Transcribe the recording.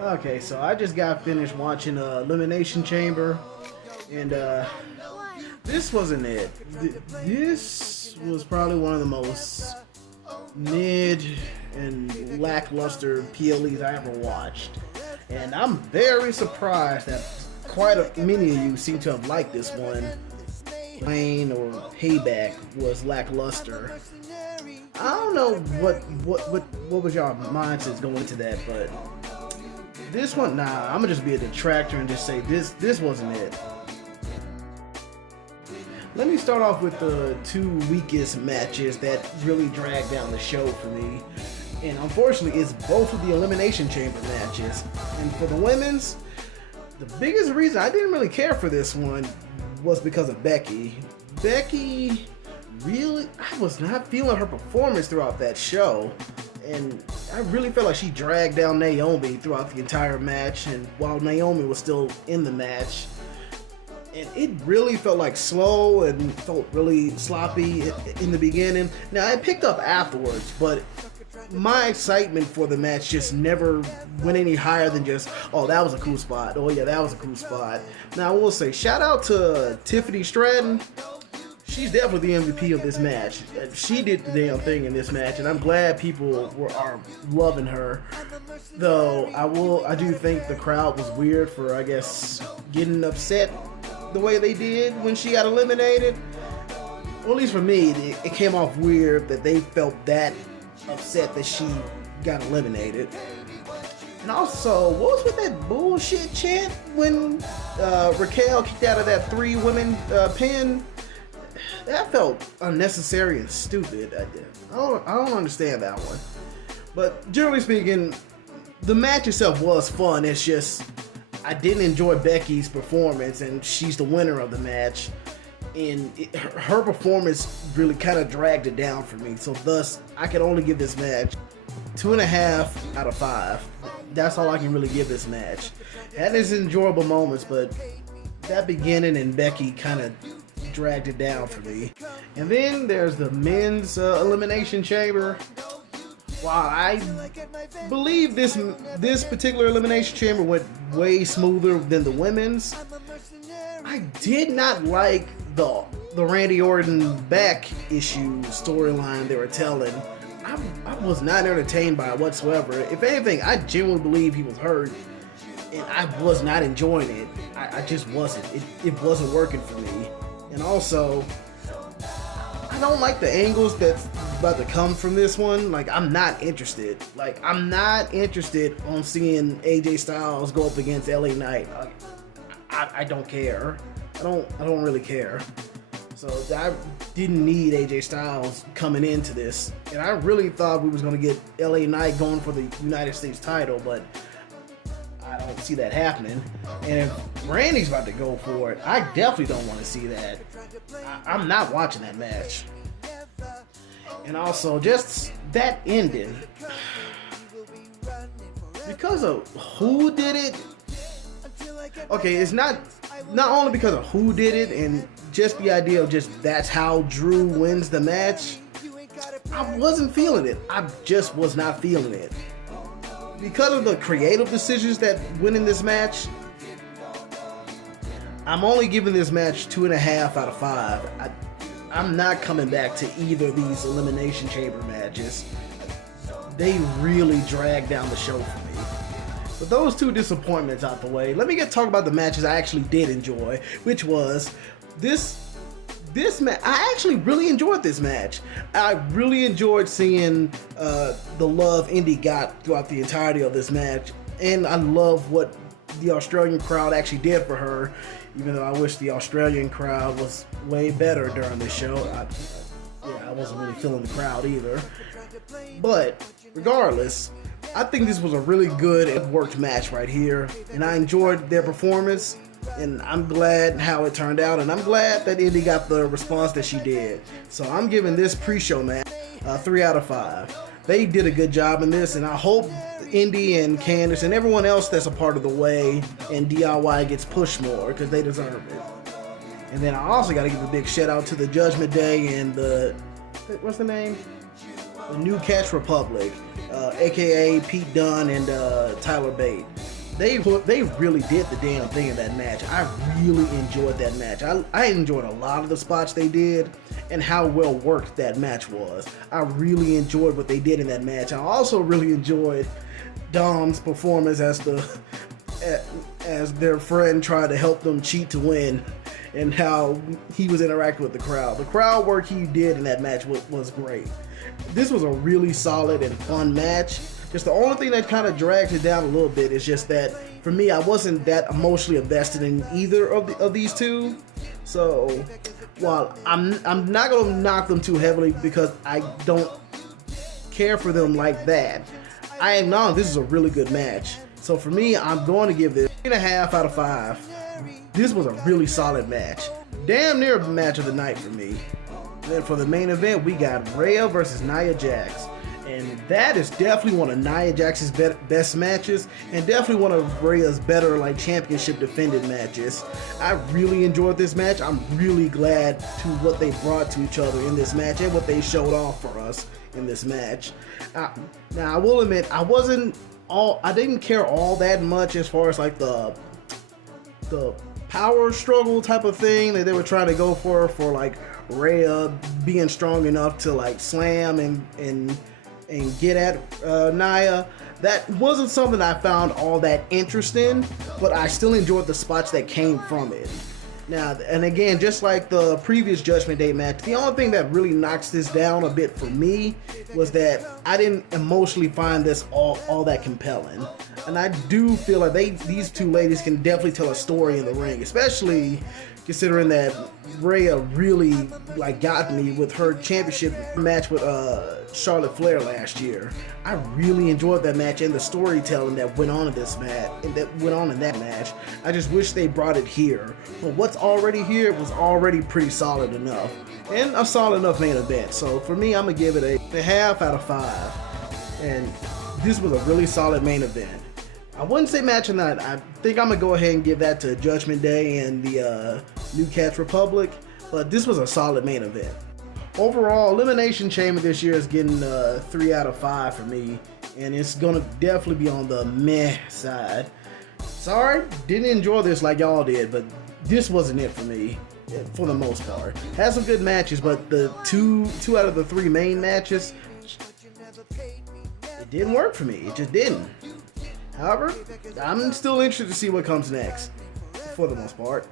Okay, so I just got finished watching Elimination Chamber, and this wasn't it. This was probably one of the most mid and lackluster PLEs I ever watched, and I'm very surprised that many of you seem to have liked this one. Lane or Payback was lackluster. I don't know what was y'all mindsets going into that, but this one, nah, I'm gonna just be a detractor and just say this wasn't it. Let me start off with the two weakest matches that really dragged down the show for me. And unfortunately, it's both of the Elimination Chamber matches. And for the women's, the biggest reason I didn't really care for this one was because of Becky. Becky, really, I was not feeling her performance throughout that show. And I really felt like she dragged down Naomi throughout the entire match, and while Naomi was still in the match. And it really felt like slow and felt really sloppy in the beginning. Now, it picked up afterwards, but my excitement for the match just never went any higher than just, oh, that was a cool spot. Oh, yeah, that was a cool spot. Now, I will say, shout out to Tiffany Stratton. She's definitely the MVP of this match. She did the damn thing in this match, and I'm glad people are loving her. Though I do think the crowd was weird for, I guess, getting upset the way they did when she got eliminated. Well, at least for me, it came off weird that they felt that upset that she got eliminated. And also, what was with that bullshit chant when Raquel kicked out of that 3-women pin? That felt unnecessary and stupid. I don't understand that one. But generally speaking, the match itself was fun. It's just I didn't enjoy Becky's performance, and she's the winner of the match. And her performance really kind of dragged it down for me. So thus, I can only give this match 2.5 out of 5. That's all I can really give this match. It had its enjoyable moments, but that beginning and Becky kind of dragged it down for me. And then there's the men's Elimination Chamber. While I believe this particular Elimination Chamber went way smoother than the women's, I did not like the Randy Orton back issue storyline they were telling. I was not entertained by it whatsoever. If anything, I genuinely believe he was hurt, and I was not enjoying it. I just wasn't. It wasn't working for me. And also, I don't like the angles that's about to come from this one. Like, I'm not interested. Like, I'm not interested on seeing AJ Styles go up against LA Knight. I don't care. I don't really care. So I didn't need AJ Styles coming into this. And I really thought we was going to get LA Knight going for the United States title, but I don't see that happening. And if Randy's about to go for it, I definitely don't want to see that. I'm not watching that match. And also, just that ending. Because of who did it. Okay, it's not only because of who did it and just the idea of just that's how Drew wins the match. I wasn't feeling it. I just was not feeling it. Because of the creative decisions that went in this match, I'm only giving this match 2.5 out of 5. I'm not coming back to either of these Elimination Chamber matches. They really dragged down the show for me. With those two disappointments out the way, let me talk about the matches I actually did enjoy, which was this match. I actually really enjoyed this match. I really enjoyed seeing the love Indy got throughout the entirety of this match, and I love what the Australian crowd actually did for her, even though I wish the Australian crowd was way better during the show. I wasn't really feeling the crowd either. But regardless, I think this was a really good and worked match right here, and I enjoyed their performance. And I'm glad how it turned out, and I'm glad that Indy got the response that she did. So I'm giving this pre-show match 3 out of 5. They did a good job in this, and I hope Indy and Candice and everyone else that's a part of the Way and DIY gets pushed more, because they deserve it. And then I also got to give a big shout out to the Judgment Day and the, what's the name? the New Catch Republic, aka Pete Dunne and Tyler Bate. They really did the damn thing in that match. I really enjoyed that match. I enjoyed a lot of the spots they did and how well worked that match was. I really enjoyed what they did in that match. I also really enjoyed Dom's performance as their friend tried to help them cheat to win, and how he was interacting with the crowd. The crowd work he did in that match was great. This was a really solid and fun match. Just the only thing that kind of drags it down a little bit is just that for me, I wasn't that emotionally invested in either of these two. So while I'm not gonna knock them too heavily because I don't care for them like that, I acknowledge this is a really good match. So for me, I'm going to give this 3.5 out of 5. This was a really solid match. Damn near a match of the night for me. Then for the main event, we got Rhea versus Nia Jax. And that is definitely one of Nia Jax's best matches, and definitely one of Rhea's better championship defended matches. I really enjoyed this match. I'm really glad to what they brought to each other in this match and what they showed off for us in this match. Now I will admit I didn't care all that much as far as the power struggle type of thing that they were trying to go for Rhea being strong enough to slam and get at Nia. That wasn't something I found all that interesting, but I still enjoyed the spots that came from it. Now, and again, just like the previous Judgment Day match, the only thing that really knocks this down a bit for me was that I didn't emotionally find this all that compelling. And I do feel like these two ladies can definitely tell a story in the ring, especially considering that Rhea really got me with her championship match with Charlotte Flair last year. I really enjoyed that match and the storytelling that went on in this match and that went on in that match. I just wish they brought it here. But what's already here was already pretty solid enough. And a solid enough main event. So for me, I'm gonna give it a 0.5 out of 5. And this was a really solid main event. I wouldn't say match of the night. I think I'm gonna go ahead and give that to Judgment Day and the New Catch Republic, but this was a solid main event. Overall, Elimination Chamber this year is getting 3 out of 5 for me, and it's gonna definitely be on the meh side. Sorry, didn't enjoy this like y'all did, but this wasn't it for me for the most part. Had some good matches, but the two out of the 3 main matches, it didn't work for me. It just didn't. However, I'm still interested to see what comes next, for the most part.